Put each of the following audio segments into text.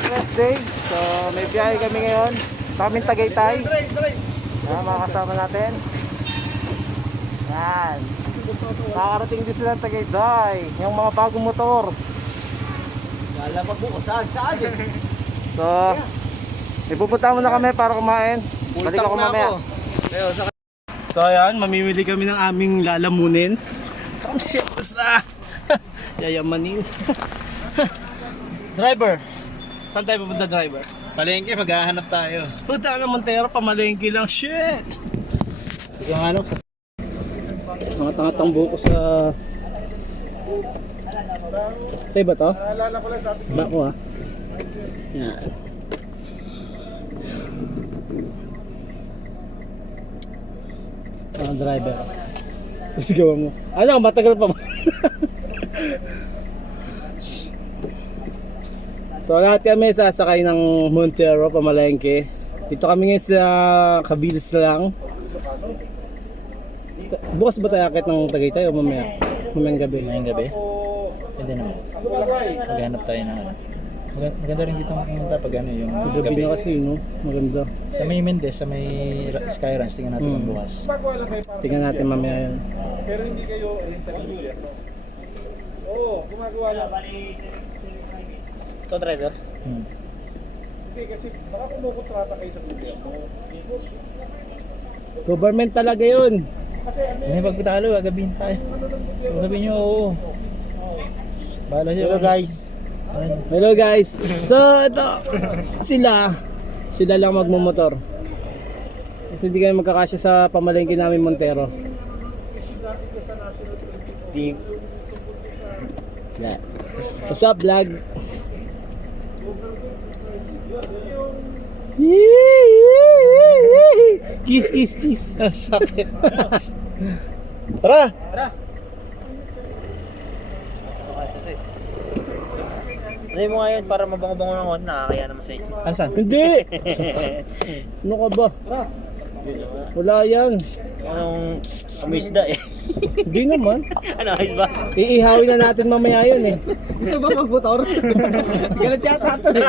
out, rest day. So may biyahe kami ngayon. Kaming Tagaytay. Yan, mga kasama natin. Yan. Nakarating din sila ng Tagaytay. Yung mga bagong motor. Wala pa buko, saan eh. So, ipupunta muna kami para kumain. Balik ako mamaya. So ayan, mamimili kami ng aming lalamunin. Come shit, basta yayamanin. Driver, saan tayo pupunta, driver? Palengke, maghahanap tayo. Punta na Montero, pamalengke lang, shit. Ito ang ano, mga tangatang buko sa... Sa iba to? Iba ko ah. Yan. Ang driver. Sigawan mo. Ano, matagal pa ba? So lahat kami sasakay ng Montero, pamalengke. Dito kami ngayon sa Kabilis lang. Bukas ba tayo akit ng Tagaytay o mamaya? Mamayang gabi? Ngayong gabi? Hindi naman. Maghanap tayo ng ano. Maganda rin dito pumunta pag ano yung Gabi na kasi, no? Maganda. Sa may Mendez, sa may Skyruns, tingnan natin ang bukas. Tingnan natin mamaya yun. Pero hindi kayo sa New Oo, gumagawa lang. Ikaw driver? Hindi kasi baka kumukontrata kayo sa gobyerno. Government talaga yun. Hindi pagkatalo, gagabihin tayo. So sabihin nyo, oo. Bahala siya. Hello guys. Hello guys. So ito, sila lang magmumotor. Kasi hindi kami magkakasya sa pamalengke namin Montero. Di. What's up vlog? Kiss kiss kiss. Sakit. Tara. Ano mo ngayon para mabango-bango ng konti, nakakaya naman sa inyo. Asan? Hindi. Ano ka ba? Wala yan. Anong amisda eh. Hindi naman. Ano, ayos ba? Iihawin na natin mamaya yun eh. Gusto ba magmotor? Galit yata ito eh.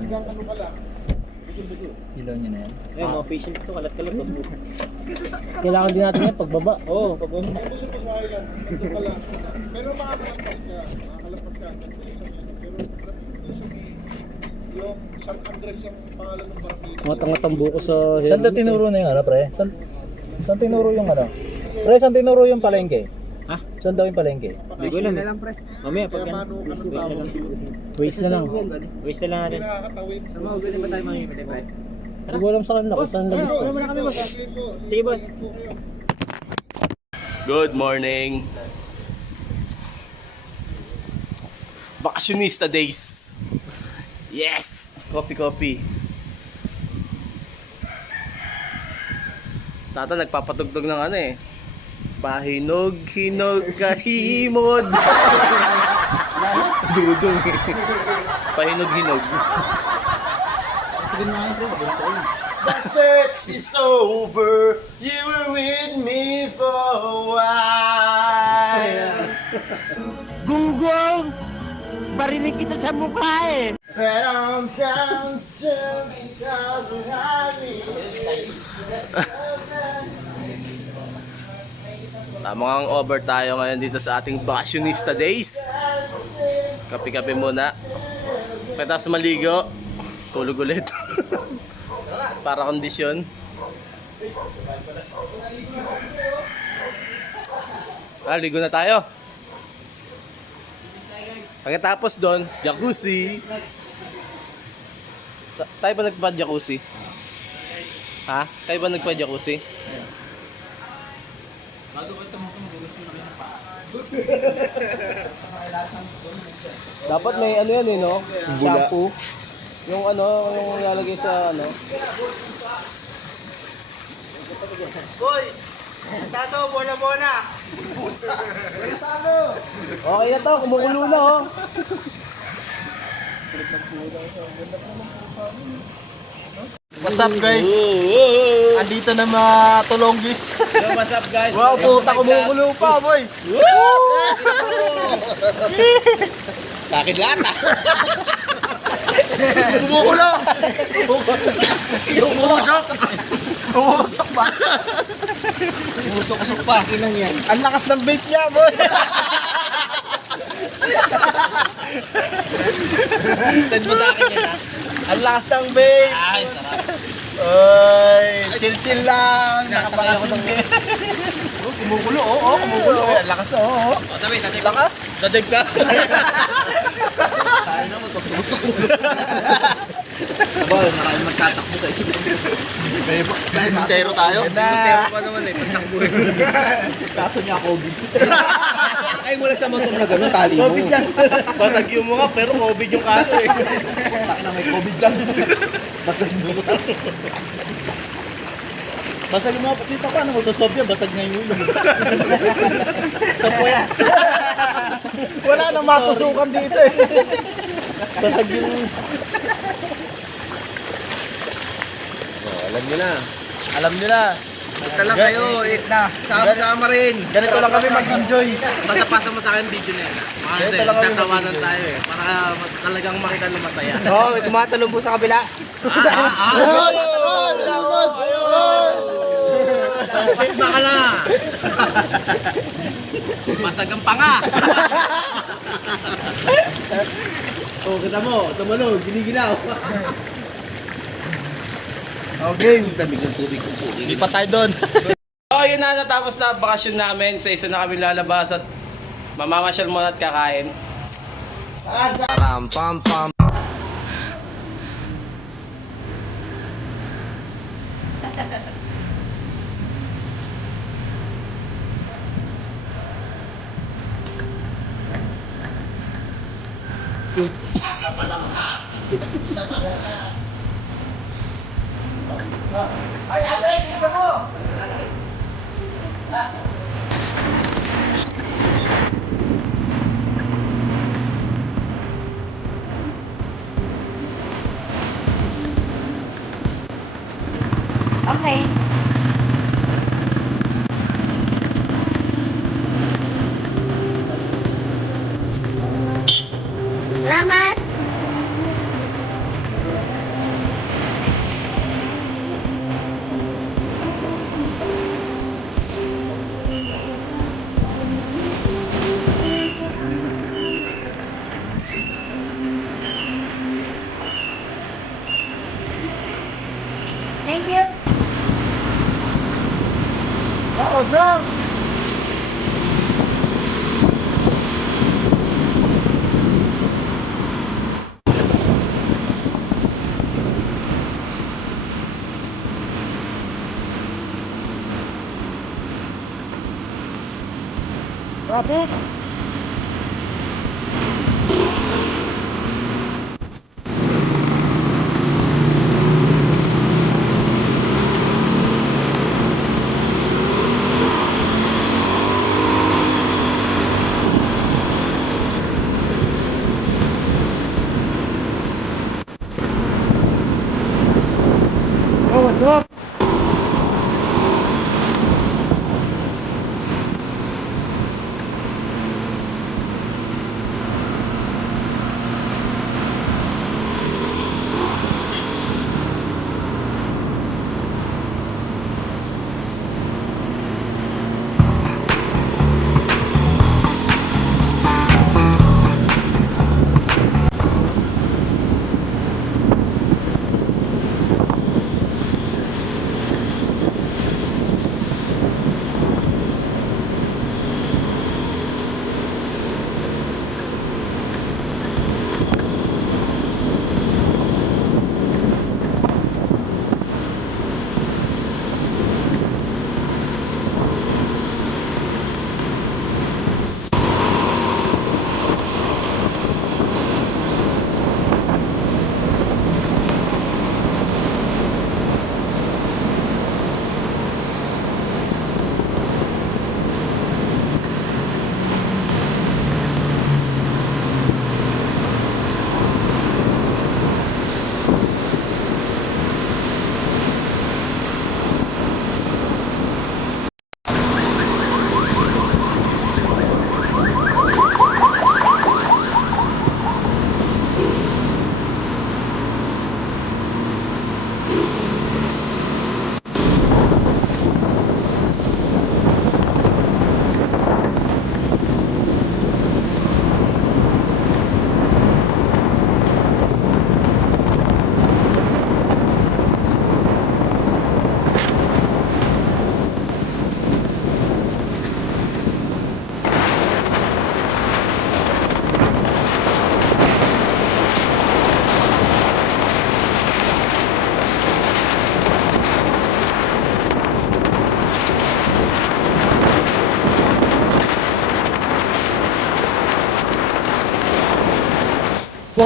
Hanggang ano ka lang. Ilaw niya na yan. Ayun, mga patient ito, kalat-kalat. Kailangan din natin yan pagbaba. Oo, pagbaba. Ay, gusto mo sa island. Hanggang ka lang. Pero makakalampas ka. Makakalampas ka hanggang sa isang island. Pero yung San Andres yung pangalan ng barangay. Mga tangatang buko sa... Saan na tinuro na yung ano, pre? Saan tinuro yung ano? Pre, saan tinuro yung palengke? Ha? Saan daw yung palengke? Hindi ko alam. Mamaya, Kaya mano ka ng tawag doon. Waste na lang. Waste na lang Hindi natin. nakakatawid. Ganun ba tayo mamimili, pre? Hindi ko alam sa kanila kung saan labis to. Sige, boss. Good morning. Vacationista days. Yes! Coffee. Tata nagpapatugtog ng ano eh. Pahinog kahimod. Dudong eh. Pahinog. The search is over. You were with me for a while. Gunggong! Barinig kita sa mukha eh! But I'm down still because of me. Tamang over tayo ngayon dito sa ating Vacationista Days. Kape-kape muna. Pagkatapos maligo, tulog ulit. Para kondisyon. Ligo na tayo. Pagkatapos doon, jacuzzi. Tayo ba nagpa-jacuzzi? Ha? Tayo ba nagpa-jacuzzi? Dapat may ano yan eh, no? Shampoo. Yung ano, yung lalagay sa ano. Boy! Estado, bona! Okay na to, kumukulo na oh. What's up guys? Andito na mga tulonggis. Yo, what's up guys? Wow, puta, kumukulo pa, boy. Bakit lata? Kumukulo. Umusok. Umusok pa. Umusok pa. Inang yan. Ang lakas ng bait niya, boy. Send mo sa akin yan, ha? Ang lakas ng bait. Ay, sarap. Oy, chill lang. Nakapakas ng bait. Kumukulo, kumukulo. Ang lakas, lakas. Dadig ka. Tayo na, magpaputok. Aba, maraming magtatakbo tayo. Tero tayo. Tero pa naman eh, pagtakbuhin. Kaso niya COVID. Sakay mo lang sa motor na gano'n, tali mo. COVID yan. Basag yung mukha pero COVID yung kaso eh. Bakit na may COVID lang. Basag mo. Basag yung mga pasita pa, ano magsasob yan, basag nga yung ulo. Sa puya. Wala nang matusukan dito eh. Basag yung... Alam nyo na. Alam nyo na. Basta lang kayo, sama-sama rin. Ganito lang kami mag-enjoy. Basta pasa mo sa akin video na yan. Kasi tatawanan tayo eh. Para talagang makita na masaya. Oo, may tumatalong po sa kabila. Baka na! Basag ang panga! Oh, kita mo, tumalo, giniginaw. Okay, lamig ng tubig kong tubig. Hindi pa tayo doon. So yun na, natapos na bakasyon namin. Sa isa na kami lalabas at mamamasyal muna at kakain. Pam pam pam. Okay. Salamat. Thank you. Oo, bro. Grabe. Oh, what's up?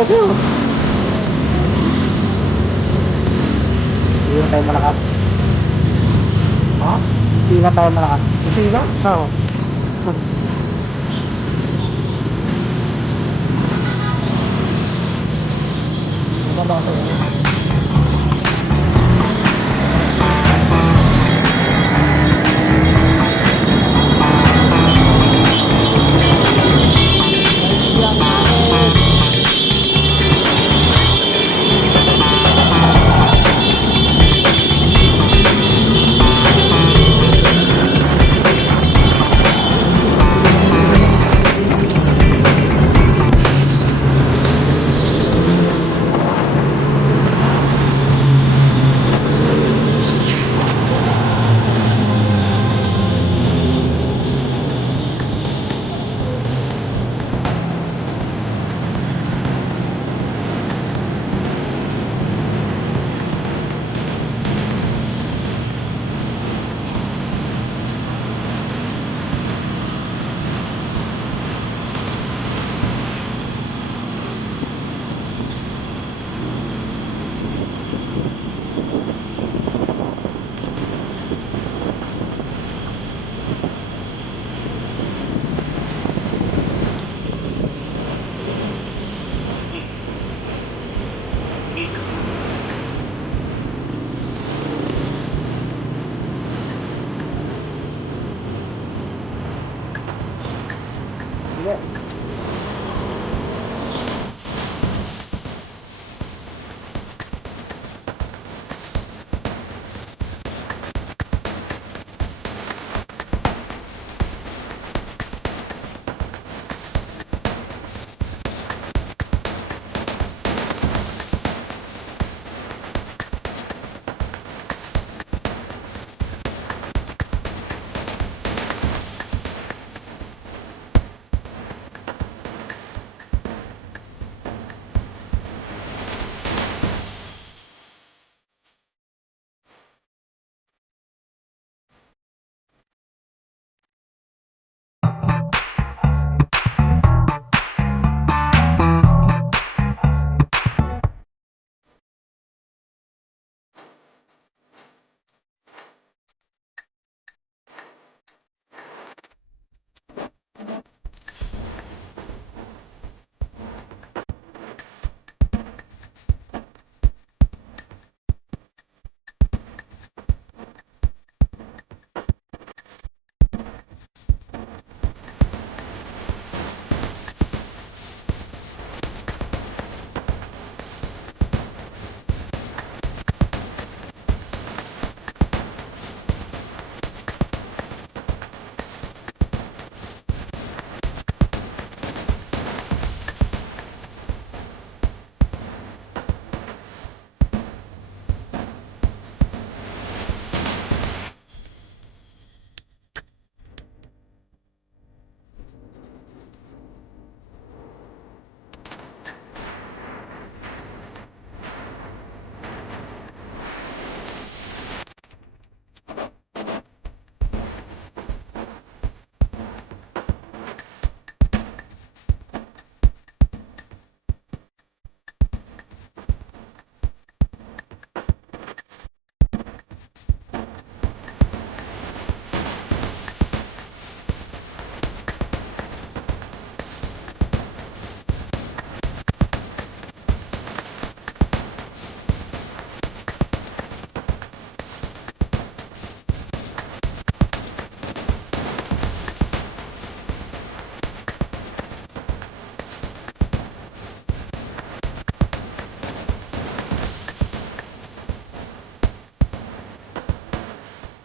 Go! Hindi na tayo malakas. Ha? Hindi na tayo malakas. Hindi na? Oo. Ano ba ba